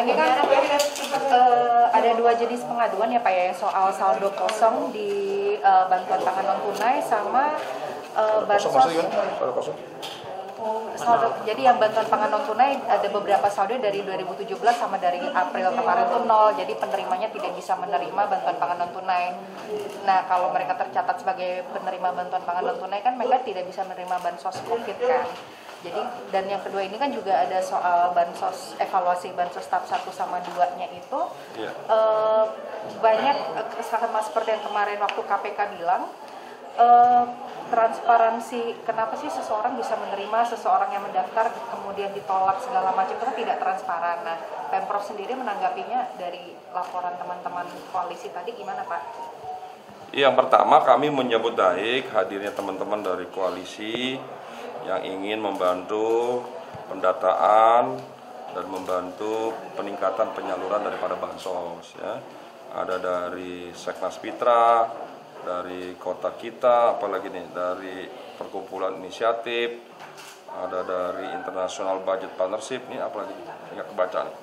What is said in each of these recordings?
ini kan ada dua jenis pengaduan ya Pak ya, soal saldo kosong di bantuan pangan non tunai sama bansos. Saldo, jadi yang bantuan pangan non tunai ada beberapa saldo dari 2017 sama dari April kemarin tuh nol, jadi penerimanya tidak bisa menerima bantuan pangan non tunai. Nah kalau mereka tercatat sebagai penerima bantuan pangan non tunai kan mereka tidak bisa menerima bansos COVID kan. Jadi dan yang kedua ini kan juga ada soal bansos, evaluasi bansos tahap 1 sama 2-nya itu banyak sama seperti yang kemarin waktu KPK bilang transparansi, kenapa sih seseorang bisa menerima, seseorang yang mendaftar kemudian ditolak segala macam itu kan tidak transparan. Nah, Pemprov sendiri menanggapinya dari laporan teman-teman koalisi tadi gimana Pak? Yang pertama kami menyambut baik hadirnya teman-teman dari koalisi yang ingin membantu pendataan dan membantu peningkatan penyaluran daripada bansos ya. Ada dari Seknas Pitra, dari kota kita, apalagi nih dari perkumpulan inisiatif, ada dari International Budget Partnership, nih apalagi nggak kebaca nih.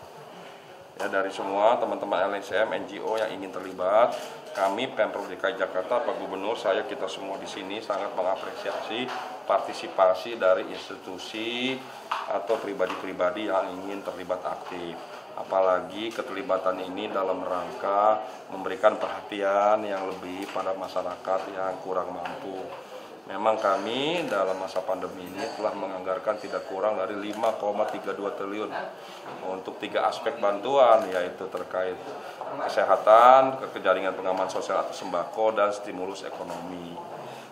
Ya dari semua teman-teman LSM, NGO yang ingin terlibat, kami Pemprov DKI Jakarta, Pak Gubernur, kita semua di sini sangat mengapresiasi partisipasi dari institusi atau pribadi-pribadi yang ingin terlibat aktif. Apalagi keterlibatan ini dalam rangka memberikan perhatian yang lebih pada masyarakat yang kurang mampu. Memang kami dalam masa pandemi ini telah menganggarkan tidak kurang dari 5,32 triliun untuk 3 aspek bantuan, yaitu terkait kesehatan, jaringan pengaman sosial atau sembako, dan stimulus ekonomi.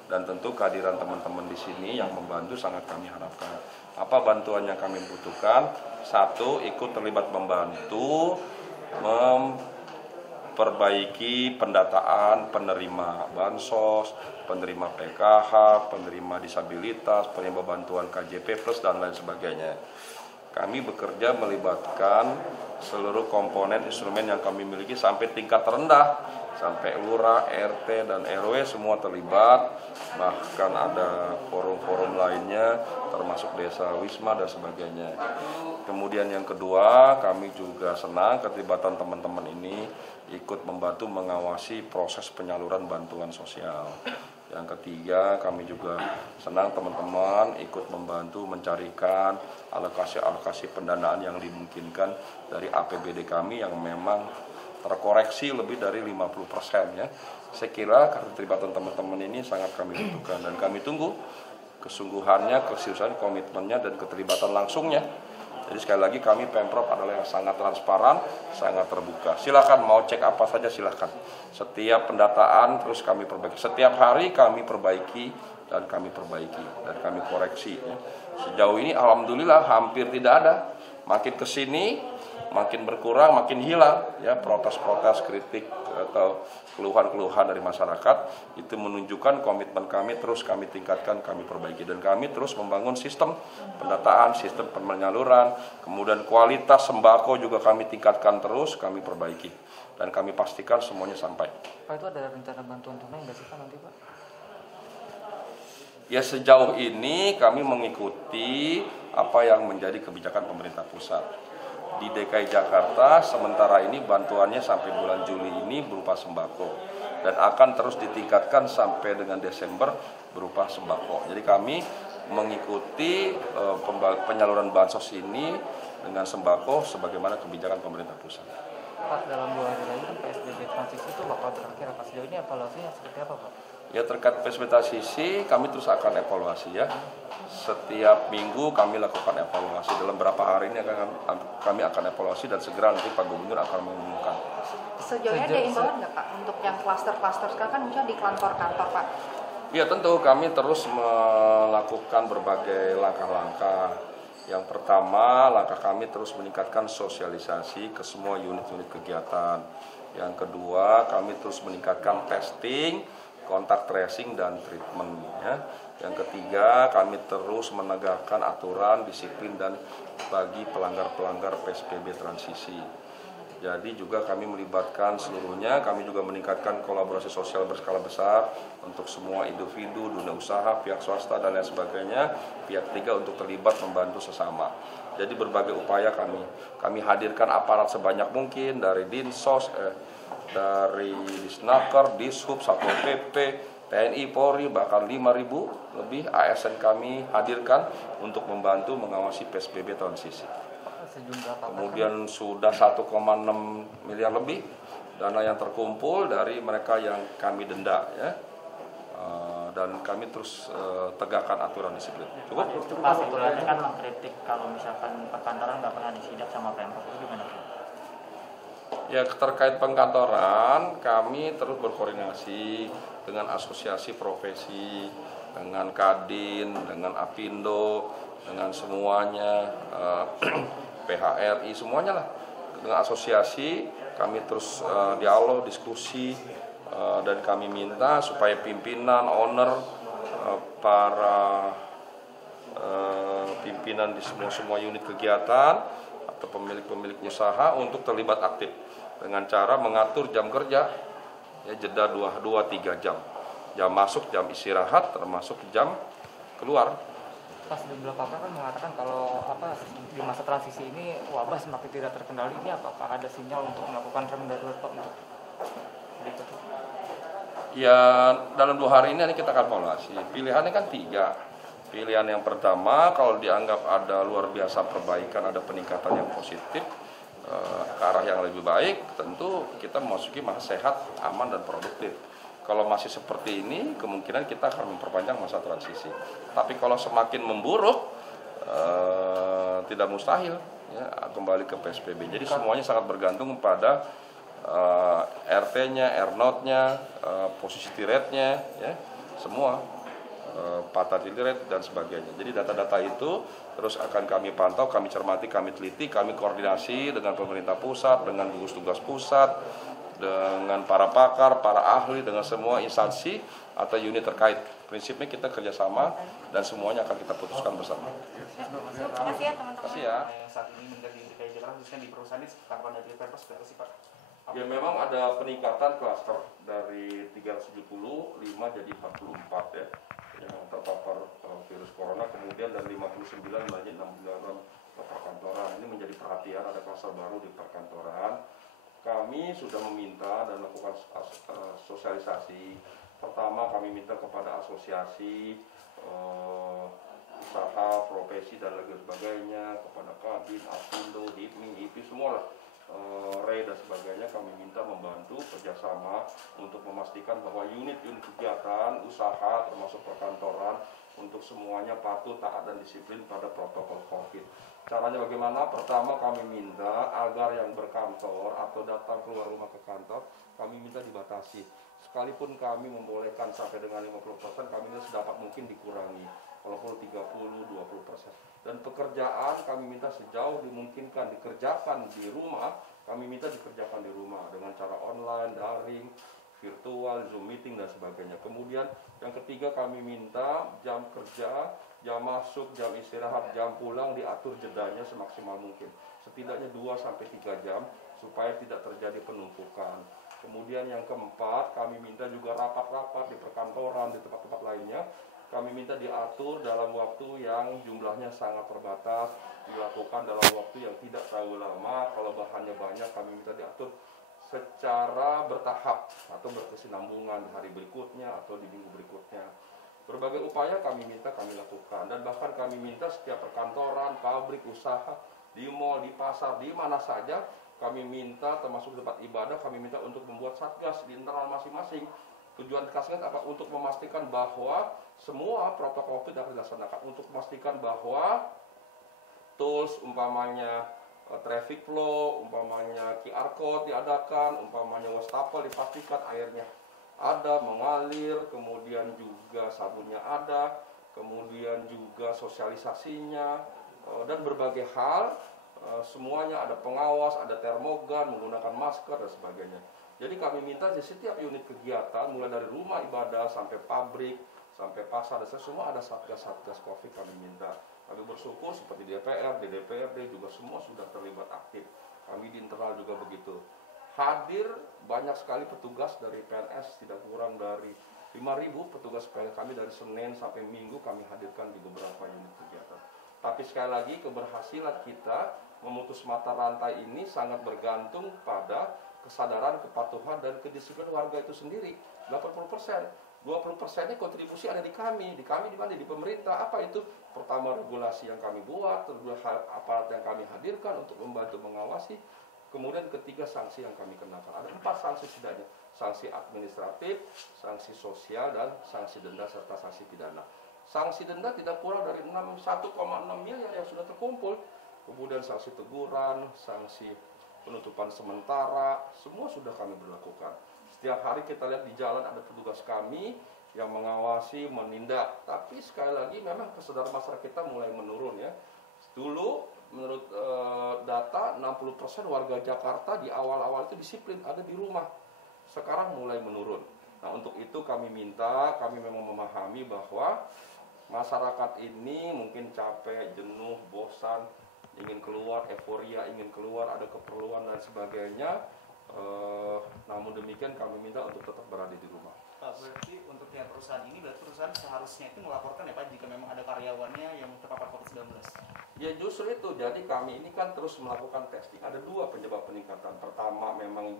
Dan tentu kehadiran teman-teman di sini yang membantu sangat kami harapkan. Apa bantuan yang kami butuhkan? 1, ikut terlibat membantu memperbaiki pendataan penerima bansos, penerima PKH, penerima disabilitas, penerima bantuan KJP Plus, dan lain sebagainya. Kami bekerja melibatkan seluruh komponen instrumen yang kami miliki sampai tingkat terendah, sampai lurah, RT, dan RW semua terlibat, bahkan ada forum-forum lainnya termasuk desa wisma dan sebagainya. Kemudian yang kedua, kami juga senang keterlibatan teman-teman ini ikut membantu mengawasi proses penyaluran bantuan sosial. Yang ketiga, kami juga senang teman-teman ikut membantu mencarikan alokasi-alokasi pendanaan yang dimungkinkan dari APBD kami yang memang terkoreksi lebih dari 50% ya. Saya kira keterlibatan teman-teman ini sangat kami butuhkan dan kami tunggu kesungguhannya, keseriusan, komitmennya, dan keterlibatan langsungnya. Jadi sekali lagi kami Pemprov adalah yang sangat transparan, sangat terbuka. Silakan mau cek apa saja silakan. Setiap pendataan terus kami perbaiki. Setiap hari kami perbaiki dan kami koreksi. Ya. Sejauh ini alhamdulillah hampir tidak ada. Makin kesini makin berkurang, makin hilang ya protes-protes, kritik atau keluhan-keluhan dari masyarakat. Itu menunjukkan komitmen kami terus kami tingkatkan, kami perbaiki, dan kami terus membangun sistem pendataan, sistem penyaluran, kemudian kualitas sembako juga kami tingkatkan terus, kami perbaiki, dan kami pastikan semuanya sampai. Pak, itu ada rencana bantuan tunai nggak sih Pak nanti Pak? Ya sejauh ini kami mengikuti apa yang menjadi kebijakan pemerintah pusat. Di DKI Jakarta sementara ini bantuannya sampai bulan Juli ini berupa sembako dan akan terus ditingkatkan sampai dengan Desember berupa sembako. Jadi kami mengikuti penyaluran bansos ini dengan sembako sebagaimana kebijakan pemerintah pusat. Pak, dalam 2 hari lagi kan PSBB transisi itu bakal berakhir. Apa sejauh ini evaluasinya seperti apa Pak? Ya terkait PSBB transisi kami terus akan evaluasi ya. Setiap minggu kami lakukan evaluasi. Dalam berapa hari ini kami akan evaluasi dan segera nanti Pak Gubernur akan mengumumkan. Sejauh ini ada imbauan nggak Pak untuk yang klaster-klaster sekarang kan misalnya di kantor-kantor Pak? Ya tentu kami terus melakukan berbagai langkah-langkah. Yang pertama, langkah kami terus meningkatkan sosialisasi ke semua unit-unit kegiatan. Yang kedua, kami terus meningkatkan testing, kontak tracing, dan treatment ya. Yang ketiga, kami terus menegakkan aturan, disiplin, dan bagi pelanggar-pelanggar PSBB transisi. Jadi juga kami melibatkan seluruhnya, kami juga meningkatkan kolaborasi sosial berskala besar untuk semua individu, dunia usaha, pihak swasta, dan lain sebagainya, pihak ketiga untuk terlibat membantu sesama. Jadi berbagai upaya kami hadirkan aparat sebanyak mungkin dari Dinsos, dari Disnaker, Dishub, Satpol PP, TNI, Polri, bahkan 5.000 lebih ASN kami hadirkan untuk membantu mengawasi PSBB transisi. Kemudian sudah 1,6 miliar lebih dana yang terkumpul dari mereka yang kami denda, ya. Dan kami terus tegakkan aturan disiplin. Cukup? Pak, sebetulnya kan mengkritik kalau misalkan perkantoran nggak pernah disidak sama Pemprov, itu gimana? Ya, terkait pengkantoran, kami terus berkoordinasi dengan asosiasi profesi, dengan Kadin, dengan Apindo, dengan semuanya, PHRI, semuanya lah. Dengan asosiasi, kami terus dialog, diskusi, dan kami minta supaya pimpinan, owner, para pimpinan di semua unit kegiatan atau pemilik usaha untuk terlibat aktif dengan cara mengatur jam kerja, ya, jeda 2-3 jam, jam masuk, jam istirahat, termasuk jam keluar. Pas di belakang Pak kan mengatakan kalau di masa transisi ini wabah semakin tidak terkendali, ini apakah ada sinyal untuk melakukan rem darurat Pak untuk berikutnya? Ya, dalam 2 hari ini kita akan evaluasi. Pilihannya kan 3. Pilihan yang pertama, kalau dianggap ada luar biasa perbaikan, ada peningkatan yang positif, ke arah yang lebih baik, tentu kita memasuki masa sehat, aman, dan produktif. Kalau masih seperti ini, kemungkinan kita akan memperpanjang masa transisi. Tapi kalau semakin memburuk, tidak mustahil, ya, kembali ke PSBB. Jadi semuanya sangat bergantung pada RT-nya, R0-nya, positivity rate-nya, ya, semua, fatality rate dan sebagainya. Jadi data-data itu terus akan kami pantau, kami cermati, kami teliti, kami koordinasi dengan pemerintah pusat, dengan gugus tugas pusat, dengan para pakar, para ahli, dengan semua instansi atau unit terkait. Prinsipnya kita kerjasama dan semuanya akan kita putuskan bersama. Terima kasih ya teman-teman. Terima kasih ya. Saat ini menjadi DKI Jakarta khususnya di perusahaan ini sekitar pada Pemprov seperti apa sih Pak? Ya, memang ada peningkatan klaster dari 375 jadi 44, ya, yang terpapar virus corona, kemudian dari 59 menjadi 69 perkantoran. Ini menjadi perhatian, ada klaster baru di perkantoran. Kami sudah meminta dan melakukan sosialisasi. Pertama, kami minta kepada asosiasi, usaha, profesi, dan lain sebagainya, kepada Kadin, Apindo, HIPMI, IPI, semua lah, RE dan sebagainya, kami minta membantu kerjasama untuk memastikan bahwa unit-unit kegiatan, usaha, termasuk perkantoran, untuk semuanya patuh, taat, dan disiplin pada protokol COVID. Caranya bagaimana? Pertama, kami minta agar yang berkantor atau datang keluar rumah ke kantor, kami minta dibatasi. Sekalipun kami membolehkan sampai dengan 50%, kami minta sedapat mungkin dikurangi, walaupun 30-20%. Dan pekerjaan kami minta sejauh dimungkinkan dikerjakan di rumah, kami minta dikerjakan di rumah dengan cara online, daring, virtual, Zoom meeting, dan sebagainya. Kemudian yang ketiga, kami minta jam kerja, jam masuk, jam istirahat, jam pulang diatur jedanya semaksimal mungkin. Setidaknya 2-3 jam supaya tidak terjadi penumpukan. Kemudian yang keempat, kami minta juga rapat-rapat di perkantoran, di tempat-tempat lainnya, kami minta diatur dalam waktu yang jumlahnya sangat terbatas, dilakukan dalam waktu yang tidak terlalu lama. Kalau bahannya banyak, kami minta diatur secara bertahap atau berkesinambungan di hari berikutnya atau di minggu berikutnya. Berbagai upaya kami minta kami lakukan, dan bahkan kami minta setiap perkantoran, pabrik, usaha, di mal, di pasar, di mana saja, kami minta, termasuk tempat ibadah, kami minta untuk membuat satgas di internal masing-masing. Tujuan satgas apa? Untuk memastikan bahwa semua protokol itu dapat dilaksanakan, untuk memastikan bahwa tools umpamanya traffic flow, umpamanya QR code diadakan, umpamanya wastafel dipastikan airnya ada, mengalir, kemudian juga sabunnya ada, kemudian juga sosialisasinya, dan berbagai hal, semuanya ada pengawas, ada termogan, menggunakan masker, dan sebagainya. Jadi kami minta di setiap unit kegiatan, mulai dari rumah ibadah sampai pabrik, sampai pasar, dan semua ada satgas-satgas COVID kami minta. Kami bersyukur seperti DPR, di DPRD juga semua sudah terlibat aktif. Kami di internal juga begitu. Hadir banyak sekali petugas dari PNS, tidak kurang dari 5.000 petugas PNS kami dari Senin sampai Minggu kami hadirkan di beberapa unit kegiatan. Tapi sekali lagi keberhasilan kita memutus mata rantai ini sangat bergantung pada kesadaran, kepatuhan, dan kedisiplinan warga itu sendiri. 80%. 20%-nya kontribusi ada di kami. Di kami di mana? Di pemerintah. Apa itu? Pertama, regulasi yang kami buat, kedua aparat yang kami hadirkan untuk membantu mengawasi. Kemudian ketiga, sanksi yang kami kenakan. Ada 4 sanksi setidaknya. Sanksi administratif, sanksi sosial, dan sanksi denda serta sanksi pidana. Sanksi denda tidak kurang dari 1,6 miliar yang sudah terkumpul. Kemudian sanksi teguran, sanksi penutupan sementara, semua sudah kami berlakukan. Setiap hari kita lihat di jalan ada petugas kami yang mengawasi, menindak. Tapi sekali lagi memang kesadaran masyarakat kita mulai menurun ya. Dulu menurut data 60% warga Jakarta di awal-awal itu disiplin, ada di rumah. Sekarang mulai menurun. Nah, untuk itu kami memang memahami bahwa masyarakat ini mungkin capek, jenuh, bosan, ingin keluar, euforia, ingin keluar, ada keperluan dan sebagainya. Namun demikian kami minta untuk tetap berada di rumah. Pak, berarti untuk yang perusahaan ini, berarti perusahaan seharusnya itu melaporkan ya Pak jika memang ada karyawannya yang terpapar COVID-19? Ya justru itu, jadi kami ini kan terus melakukan testing. Ada 2 penyebab peningkatan. Pertama memang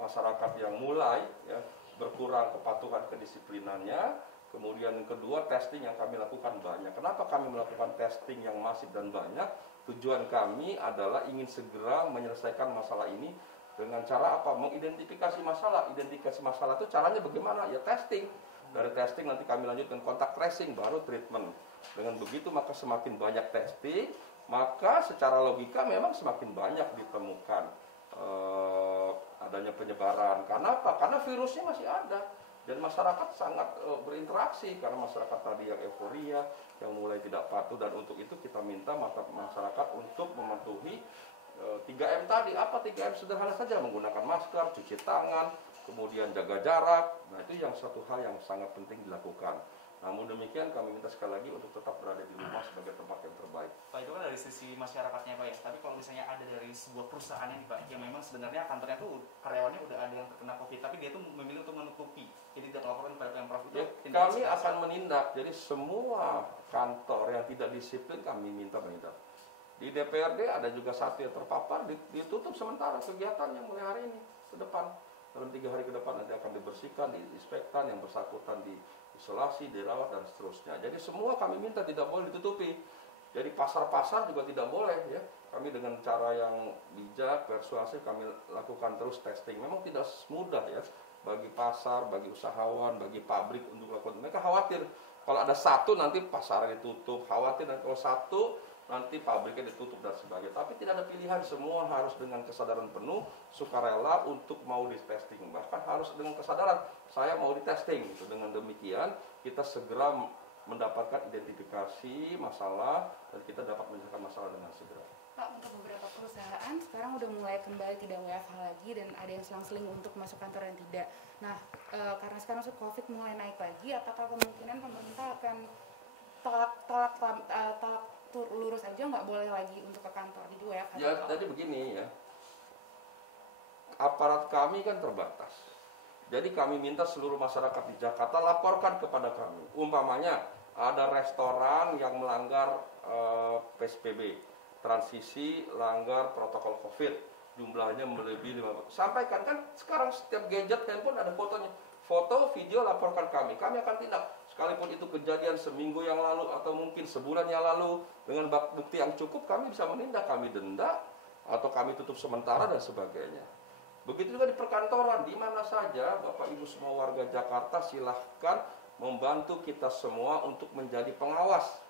masyarakat yang mulai ya, berkurang kepatuhan kedisiplinannya. Kemudian yang kedua, testing yang kami lakukan banyak. Kenapa kami melakukan testing yang masif dan banyak? Tujuan kami adalah ingin segera menyelesaikan masalah ini dengan cara apa? Mengidentifikasi masalah. Identifikasi masalah itu caranya bagaimana? Ya testing. Dari testing nanti kami lanjutkan kontak tracing, baru treatment. Dengan begitu maka semakin banyak testing, maka secara logika memang semakin banyak ditemukan adanya penyebaran. Karena apa? Karena virusnya masih ada. Dan masyarakat sangat berinteraksi karena masyarakat tadi yang euforia, yang mulai tidak patuh, dan untuk itu kita minta masyarakat untuk mematuhi 3M tadi. Apa 3M? Sederhana saja, menggunakan masker, cuci tangan, kemudian jaga jarak. Nah, itu yang satu hal yang sangat penting dilakukan. Namun demikian kami minta sekali lagi untuk tetap berada di rumah sebagai tempat yang terbaik. Pak, itu kan dari sisi masyarakatnya Pak ya, tapi kalau misalnya ada dari sebuah perusahaan ini Pak, yang memang sebenarnya kantornya tuh karyawannya udah ada yang terkena COVID, tapi dia tuh memilih untuk menutupi, jadi tidak melaporkan pada Pemprov itu. Ya, kami akan menindak, jadi semua kantor yang tidak disiplin kami minta menindak. Di DPRD ada juga satu yang terpapar, ditutup sementara kegiatannya mulai hari ini ke depan. Dalam 3 hari ke depan nanti akan dibersihkan, diinspektan, yang bersangkutan diisolasi, dirawat, dan seterusnya. Jadi semua kami minta tidak boleh ditutupi. Jadi pasar-pasar juga tidak boleh ya. Kami dengan cara yang bijak, persuasif, kami lakukan terus testing. Memang tidak mudah ya bagi pasar, bagi usahawan, bagi pabrik untuk lakukan. Mereka khawatir kalau ada satu nanti pasarnya ditutup, khawatir dan kalau satu nanti pabriknya ditutup dan sebagainya. Tapi tidak ada pilihan, semua harus dengan kesadaran penuh, sukarela untuk mau di testing. Bahkan harus dengan kesadaran, saya mau di testing. Gitu. Dengan demikian, kita segera mendapatkan identifikasi masalah dan kita dapat menyelesaikan masalah dengan segera. Pak, untuk beberapa perusahaan sekarang udah mulai kembali tidak WFH lagi dan ada yang selang-seling untuk masuk kantor dan tidak. Nah, karena sekarang COVID mulai naik lagi, apakah kemungkinan pemerintah akan tolak lurus aja nggak boleh lagi untuk ke kantor di WFH? Ya, jadi begini ya, aparat kami kan terbatas. Jadi kami minta seluruh masyarakat di Jakarta laporkan kepada kami. Umpamanya ada restoran yang melanggar PSBB, transisi, langgar protokol COVID, jumlahnya melebihi 50. Sampaikan, kan sekarang setiap gadget handphone ada fotonya. Foto, video, laporkan kami. Kami akan tindak. Sekalipun itu kejadian seminggu yang lalu atau mungkin sebulan yang lalu, dengan bukti yang cukup kami bisa menindak, kami denda atau kami tutup sementara dan sebagainya. Begitu juga di perkantoran, di mana saja Bapak Ibu semua warga Jakarta silahkan membantu kita semua untuk menjadi pengawas.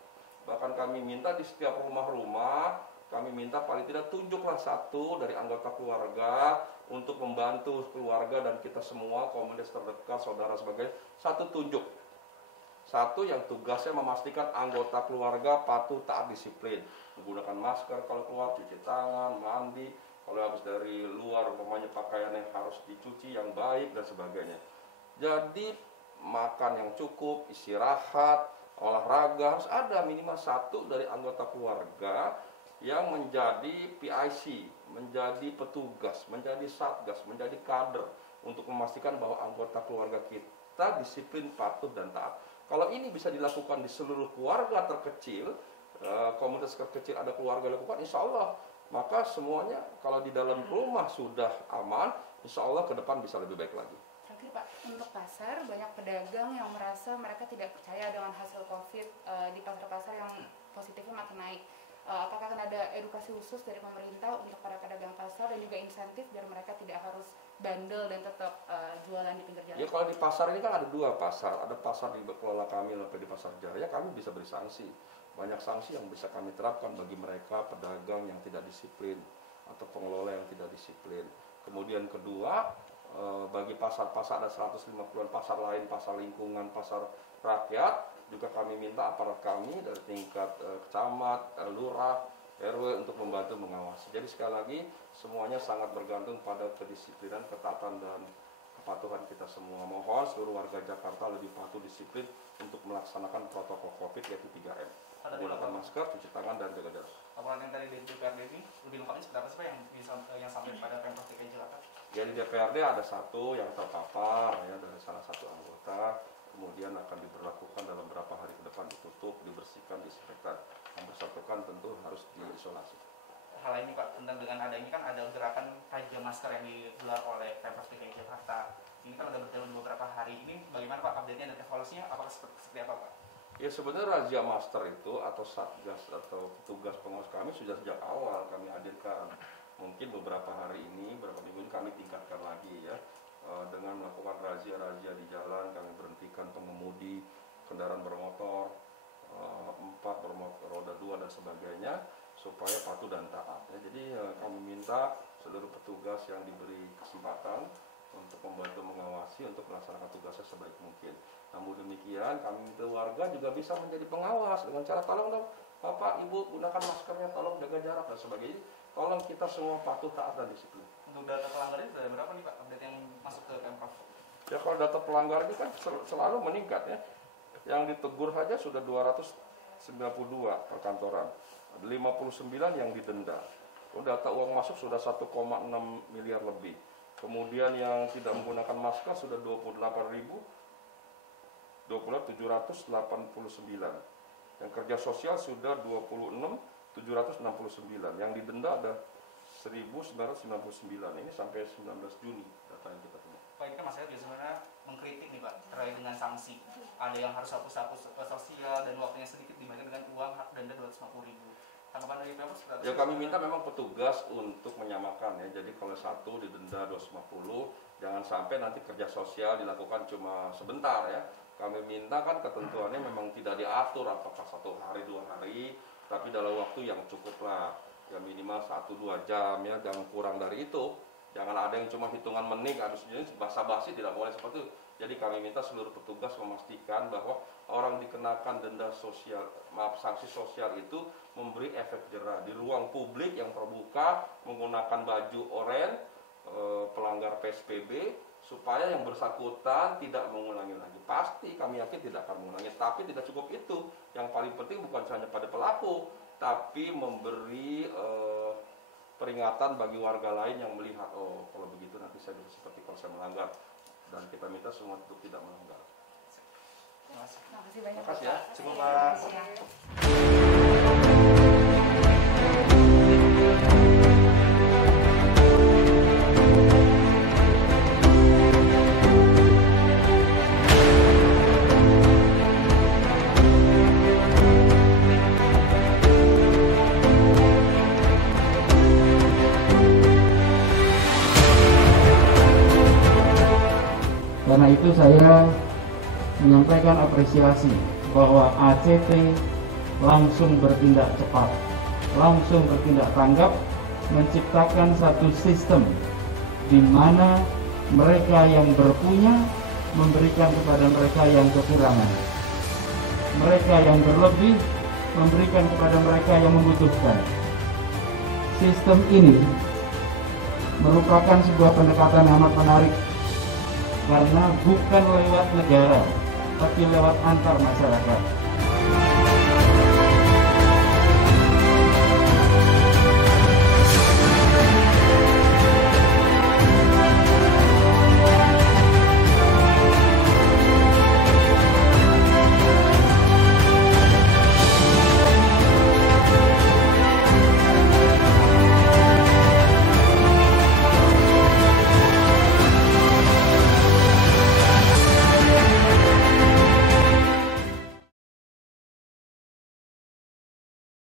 Bahkan kami minta di setiap rumah-rumah, kami minta paling tidak tunjuklah satu dari anggota keluarga untuk membantu keluarga dan kita semua, komunitas terdekat, saudara sebagainya, satu tunjuk. Satu yang tugasnya memastikan anggota keluarga patuh taat disiplin, menggunakan masker kalau keluar, cuci tangan, mandi, kalau habis dari luar umpamanya pakaian yang harus dicuci yang baik dan sebagainya. Jadi makan yang cukup, istirahat, olahraga, harus ada minimal satu dari anggota keluarga yang menjadi PIC, menjadi petugas, menjadi satgas, menjadi kader untuk memastikan bahwa anggota keluarga kita disiplin, patuh, dan taat. Kalau ini bisa dilakukan di seluruh keluarga terkecil, komunitas terkecil ada keluarga lakukan, insya Allah maka semuanya kalau di dalam rumah sudah aman, insya Allah ke depan bisa lebih baik lagi. Terakhir Pak, untuk pasar banyak pedagang yang merasa mereka tidak percaya dengan hasil COVID di pasar-pasar yang positifnya makin naik. Apakah akan ada edukasi khusus dari pemerintah untuk para pedagang pasar dan juga insentif biar mereka tidak harus bandel dan tetap jualan di pinggir jalan? Ya kalau di pasar ini kan ada dua pasar, ada pasar di kelola kami sampai di pasar Jaya, kami bisa beri sanksi. Banyak sanksi yang bisa kami terapkan bagi mereka pedagang yang tidak disiplin atau pengelola yang tidak disiplin. Kemudian kedua, bagi pasar-pasar ada 150-an pasar lain, pasar lingkungan, pasar rakyat, juga kami minta aparat kami dari tingkat camat, lurah, RW untuk membantu mengawasi. Jadi sekali lagi semuanya sangat bergantung pada kedisiplinan, ketaatan dan kepatuhan kita semua. Mohon seluruh warga Jakarta lebih patuh disiplin untuk melaksanakan protokol COVID yaitu 3M. Menggunakan masker, cuci tangan, dan jaga jarak. Laporan yang tadi dari DPRD ini lebih lengkapnya seperti apa sih Pak yang sampai pada Pemprov DKI Jakarta? Ya di DPRD ada satu yang terpapar ya dari salah satu anggota, kemudian akan diberlakukan dalam beberapa hari ke depan, ditutup, dibersihkan, disinfektan. Yang bersangkutan tentu harus diisolasi. Hal ini Pak, tentang dengan ada ini kan ada gerakan Raja Masker yang digelar oleh Pemprov DKI Jakarta. Ini kan udah berjalan beberapa hari. Ini bagaimana Pak update-nya dan evaluasinya? Apakah seperti apa Pak? Ya sebenarnya razia master itu atau satgas atau petugas pengawas kami sudah sejak awal kami hadirkan. Mungkin beberapa hari ini, beberapa minggu ini kami tingkatkan lagi ya, dengan melakukan razia-razia di jalan. Kami berhentikan pengemudi kendaraan bermotor 4, bermotor roda 2 dan sebagainya supaya patuh dan taat ya. Jadi kami minta seluruh petugas yang diberi kesempatan untuk membantu mengawasi untuk melaksanakan tugasnya sebaik mungkin. Namun demikian kami minta warga juga bisa menjadi pengawas dengan cara tolong dong Bapak Ibu gunakan maskernya, tolong jaga jarak dan sebagainya. Tolong kita semua patuh, taat dan disiplin. Untuk data pelanggarnya sudah berapa nih Pak update yang masuk ke Pemprov? Ya kalau data pelanggar ini kan selalu meningkat ya. Yang ditegur saja sudah 292 perkantoran, 59 yang didenda. Data uang masuk sudah 1,6 miliar lebih. Kemudian yang tidak menggunakan masker sudah 27.789. Yang kerja sosial sudah 26.769. Yang didenda ada 1.999. Ini sampai 19 Juni data yang kita punya. Pak, ini kan masyarakat juga sebenarnya mengkritik nih Pak terkait dengan sanksi. Ada yang harus hapus sosial dan waktunya sedikit dibandingkan dengan uang hak denda 250.000. Tanggapan dari Pemprov seperti apa? Ya kami minta memang petugas untuk menyamakan ya. Jadi kalau satu didenda 250, jangan sampai nanti kerja sosial dilakukan cuma sebentar ya. Kami minta kan ketentuannya memang tidak diatur apakah 1 hari 2 hari, tapi dalam waktu yang cukup lah. Ya minimal 1-2 jam ya, jangan kurang dari itu. Jangan ada yang cuma hitungan menit, harus basa-basi, tidak boleh seperti itu. Jadi kami minta seluruh petugas memastikan bahwa orang dikenakan denda sosial, sanksi sosial itu memberi efek jerah di ruang publik yang terbuka, menggunakan baju oranye, pelanggar PSBB, supaya yang bersangkutan tidak mengulangi lagi. Pasti kami yakin tidak akan mengulangi, tapi tidak cukup itu. Yang paling penting bukan hanya pada pelaku, tapi memberi peringatan bagi warga lain yang melihat, oh kalau begitu nanti saya bisa seperti kalau saya melanggar. Dan kita minta semua untuk tidak melanggar. Terima kasih banyak. Terima kasih ya. Cukup Pak. Karena itu saya menyampaikan apresiasi bahwa ACT langsung bertindak cepat, langsung bertindak tanggap, menciptakan satu sistem di mana mereka yang berpunya memberikan kepada mereka yang kekurangan, mereka yang berlebih memberikan kepada mereka yang membutuhkan. Sistem ini merupakan sebuah pendekatan amat menarik karena bukan lewat negara, tapi lewat antar masyarakat.